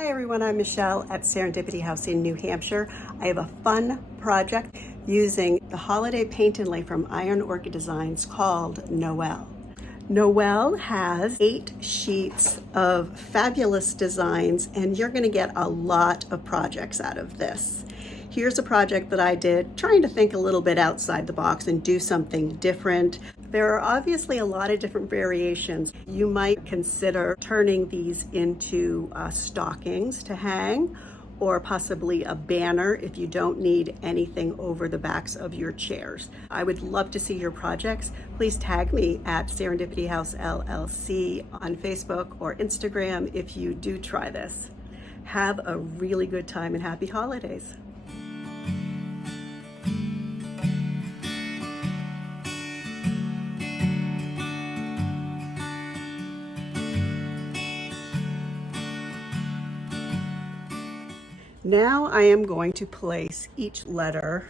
Hi everyone, I'm Michelle at Serendipity House in New Hampshire. I have a fun project using the holiday paint inlay from Iron Orchid Designs called Noel. Noel has 8 sheets of fabulous designs, and you're going to get a lot of projects out of this. Here's a project that I did, trying to think a little bit outside the box and do something different. There are obviously a lot of different variations. You might consider turning these into stockings to hang, or possibly a banner if you don't need anything over the backs of your chairs. I would love to see your projects. Please tag me at Serendipity House LLC on Facebook or Instagram if you do try this. Have a really good time and happy holidays. Now I am going to place each letter.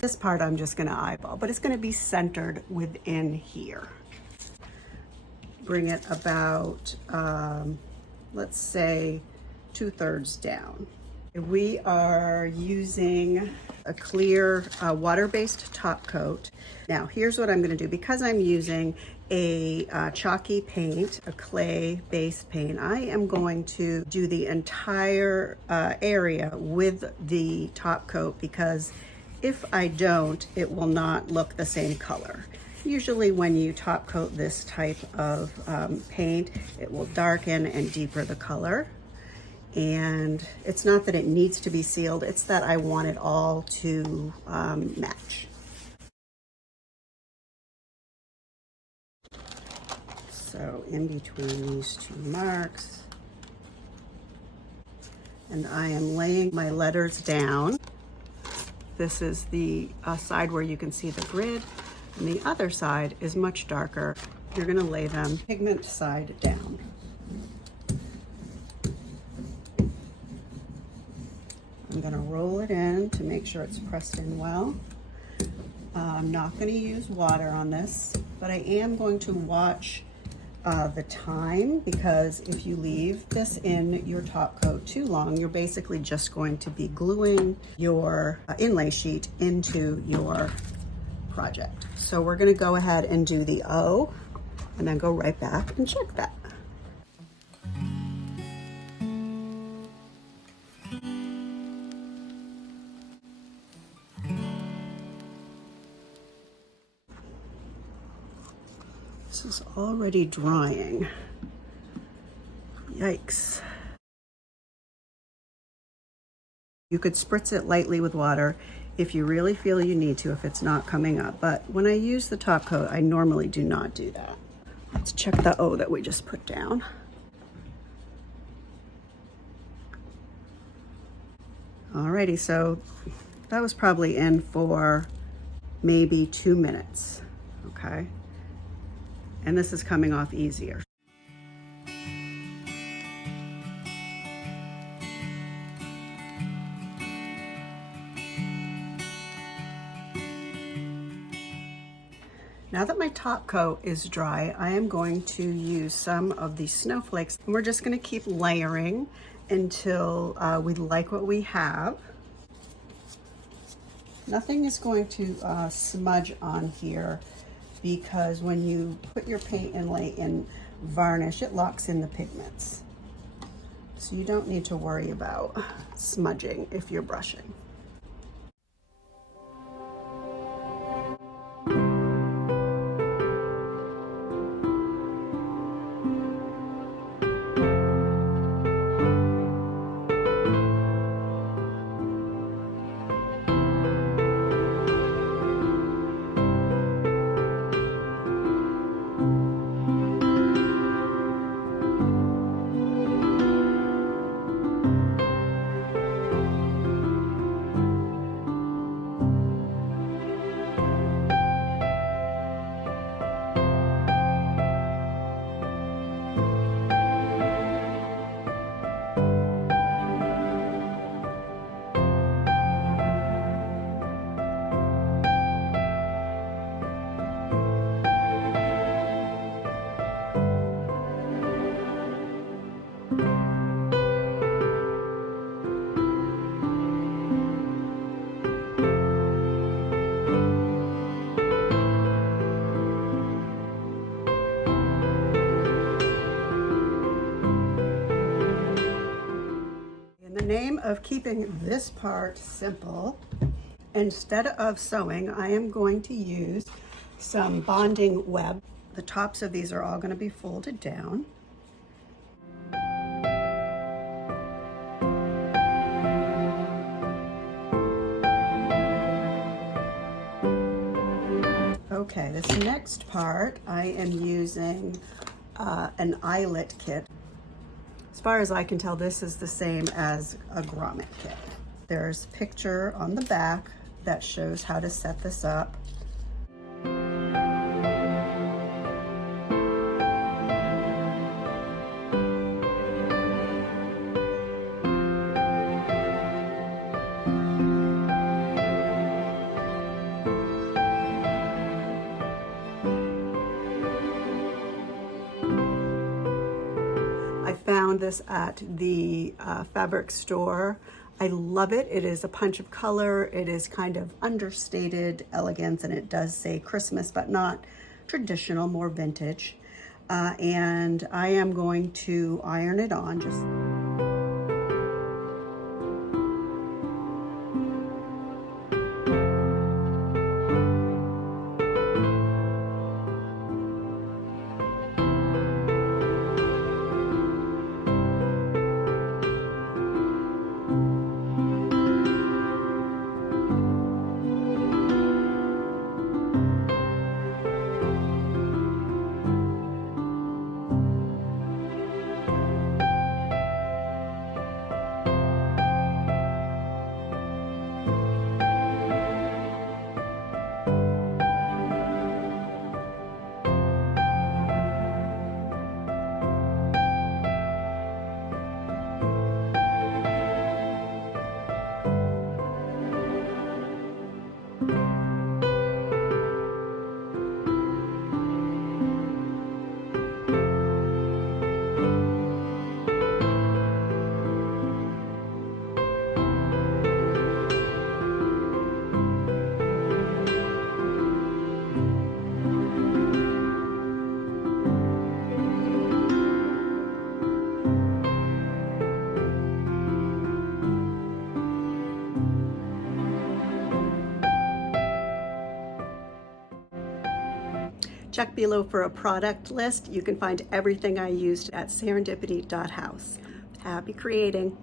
This part I'm just going to eyeball, but it's going to be centered within here. Bring it about, let's say, 2/3 down. We are using a clear water-based top coat. Now here's what I'm going to do. Because I'm using a chalky paint, a clay-based paint, I am going to do the entire area with the top coat, because if I don't, it will not look the same color. Usually when you top coat this type of paint, it will darken and deeper the color. And it's not that it needs to be sealed, it's that I want it all to match. So in between these two marks, and I am laying my letters down. This is the side where you can see the grid, and the other side is much darker. You're going to lay them pigment side down. I'm going to roll it in to make sure it's pressed in well. I'm not going to use water on this, but I am going to watch the time, because if you leave this in your top coat too long, you're basically just going to be gluing your inlay sheet into your project. So we're going to go ahead and do the O and then go right back and check that. This is already drying. Yikes. You could spritz it lightly with water if you really feel you need to, if it's not coming up. But when I use the top coat, I normally do not do that. Let's check the O that we just put down. Alrighty, so that was probably in for maybe 2 minutes, okay? And this is coming off easier. Now that my top coat is dry, I am going to use some of these snowflakes, and we're just going to keep layering until we like what we have. Nothing is going to smudge on here, because when you put your paint inlay in varnish, it locks in the pigments. So you don't need to worry about smudging if you're brushing. of keeping this part simple, instead of sewing, I am going to use some bonding web. The tops of these are all going to be folded down. Okay, this next part, I am using an eyelet kit. As far as I can tell, this is the same as a grommet kit. There's a picture on the back that shows how to set this up. I found this at the fabric store. I love it. It is a punch of color. It is kind of understated elegance, and it does say Christmas, but not traditional, more vintage. And I am going to iron it on just. Check below for a product list. You can find everything I used at serendipity.house. Happy creating.